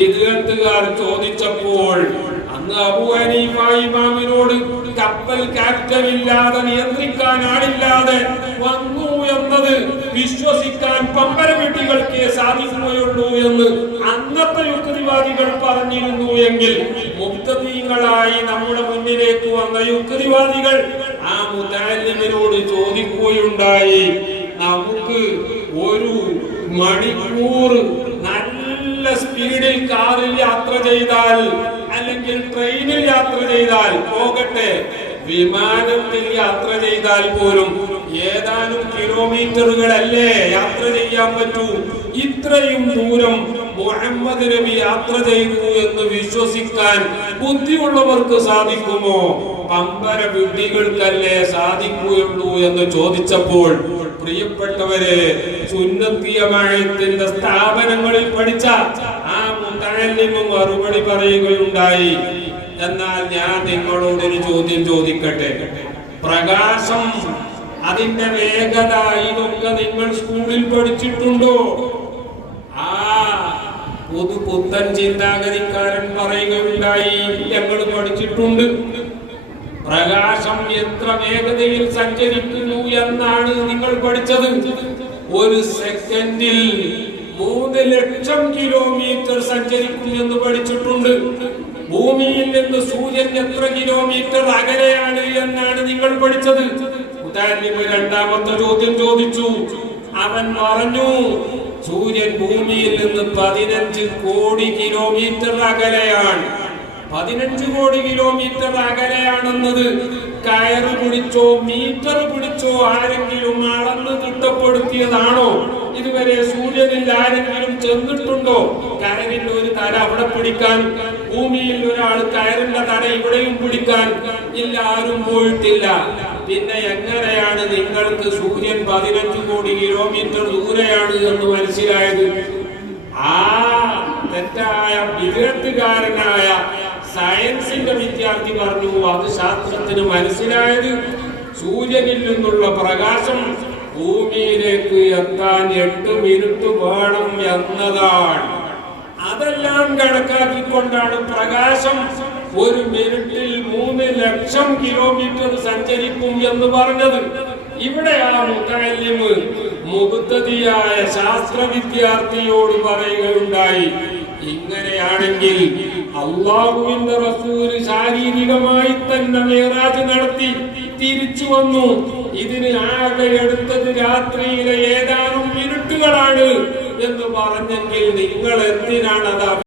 വിദ്യാർത്ഥികാർ ചോദിച്ചപ്പോൾ അന്ന് അബൂ ഹനീഫ ഇമാമിനോട് കപ്പൽ ക്യാപ്റ്റൻ ഇല്ലാതെ നിയന്ത്രിക്കാൻ ആളില്ലാതെ വന്നു എന്നത് വിശ്വസിക്കാൻ പമ്പരവെട്ടികൾക്കേ സാധിക്കുകയുള്ളൂ എന്ന് അന്നത്തെ യുക്തിവാദികൾ പറഞ്ഞിരുന്നു എങ്കിൽ മുബ്തദീങ്ങളായി നമ്മുടെ മുന്നിലേക്ക് വന്ന യുക്തിവാദികൾ ആ മുതഅല്ലിമിനോട് ചോദിക്കുകയുണ്ടായി, നമുക്ക് ഒരു മണിക്കൂർ നല്ല സ്പീഡിൽ കാറിൽ യാത്ര ചെയ്താൽ അല്ലെങ്കിൽ ട്രെയിനിൽ യാത്ര ചെയ്താൽ പോകട്ടെ, വിമാനത്തിൽ യാത്ര ചെയ്താൽ പോലും ഏതാനും കിലോമീറ്ററുകളല്ലേ യാത്ര ചെയ്യാൻ പറ്റൂ. ഇത്രയും ദൂരം മുഹമ്മദ് നബി യാത്ര ചെയ്തു എന്ന് വിശ്വസിക്കാൻ ബുദ്ധിയുള്ളവർക്ക് സാധിക്കുമോ? പമ്പര വിഡ്ഢികൾക്കല്ലേ സാധിക്കുകയുള്ളൂ എന്ന് ചോദിച്ചപ്പോൾ പ്രിയപ്പെട്ടവരെ, സുന്നത്തിയമായത്തിന്റെ സ്ഥാപനങ്ങളിൽ പഠിച്ച ആ മുതഅല്ലിമ് മറുപടി പറയുകയുണ്ടായി. എന്നാൽ ഞാൻ നിങ്ങളോടൊരു ചോദ്യം ചോദിക്കട്ടെ. പ്രകാശം, അതിന്റെ വേഗത, ഇതൊക്കെ നിങ്ങൾ സ്കൂളിൽ പഠിച്ചിട്ടുണ്ടോ? ആ പുത്തൻ ചിന്താഗതിക്കാരൻ പറയുകയുണ്ടായി, ഞങ്ങൾ പഠിച്ചിട്ടുണ്ട്. പ്രകാശം എത്ര വേഗതയിൽ സഞ്ചരിക്കുന്നു എന്നാണ് നിങ്ങൾ പഠിച്ചത്? ഒരു സെക്കൻഡിൽ 3 ലക്ഷം കിലോമീറ്റർ സഞ്ചരിക്കും എന്ന് പഠിച്ചിട്ടുണ്ട്. ഭൂമിയിൽ നിന്ന് സൂര്യൻ എത്ര കിലോമീറ്റർ അകലെയാണ് എന്നാണ് നിങ്ങൾ പഠിച്ചത്? മുതഅല്ലിമ് രണ്ടാമത്തെ ചോദ്യം ചോദിച്ചു. അവൻ പറഞ്ഞു, സൂര്യൻ ഭൂമിയിൽ നിന്ന് 15 കോടി കിലോമീറ്റർ അകലെയാണ്. 15 കോടി കിലോമീറ്റർ അകലെയാണെന്നത് കയറ് പിടിച്ചോ മീറ്റർ പിടിച്ചോ ആരെങ്കിലും അളന്ന് തിട്ടപ്പെടുത്തിയതാണോ? ഇതുവരെ സൂര്യനിൽ ആരെങ്കിലും ചെന്നിട്ടുണ്ടോ? കയറിൽ ഒരു തല അവിടെ പിടിക്കാൻ, ഭൂമിയിൽ ഒരാൾ കയറിന്റെ തല ഇവിടെയും പിടിക്കാൻ ഇല്ല, ആരും പോയിട്ടില്ല. പിന്നെ എങ്ങനെയാണ് നിങ്ങൾക്ക് സൂര്യൻ 15 കോടി കിലോമീറ്റർ ദൂരെയാണ് എന്ന് മനസ്സിലായത്? ആ തെറ്റായ വിദഗ്ധകാരനായ സയൻസിന്റെ വിദ്യാർത്ഥി പറഞ്ഞു, അത് ശാസ്ത്രത്തിന് മനസ്സിലായത് സൂര്യനിൽ നിന്നുള്ള പ്രകാശം ഭൂമിയിലേക്ക് എത്താൻ 8 മിനിറ്റ് വേണം എന്നതാണ്. അതെല്ലാം കണക്കാക്കിക്കൊണ്ടാണ് പ്രകാശം ഒരു മിനിറ്റിൽ 3 ലക്ഷം കിലോമീറ്റർ സഞ്ചരിക്കും എന്ന് പറഞ്ഞത്. ഇവിടെ ആ മുതഅല്ലിമ് മുബ്തദിയായ ശാസ്ത്ര വിദ്യാർത്ഥിയോട് പറയുകയുണ്ടായി, ഇങ്ങനെയാണെങ്കിൽ അല്ലാഹുവിന്റെ റസൂല് ശാരീരികമായി തന്നെ മിഅ്റാജ് നടത്തി തിരിച്ചു വന്നു. ഇതിന് ആകെ എടുത്തത് രാത്രിയിലെ ഏതാനും മിനിറ്റുകളാണ് എന്ന് പറഞ്ഞെങ്കിൽ നിങ്ങൾ എന്തിനാണ് അത്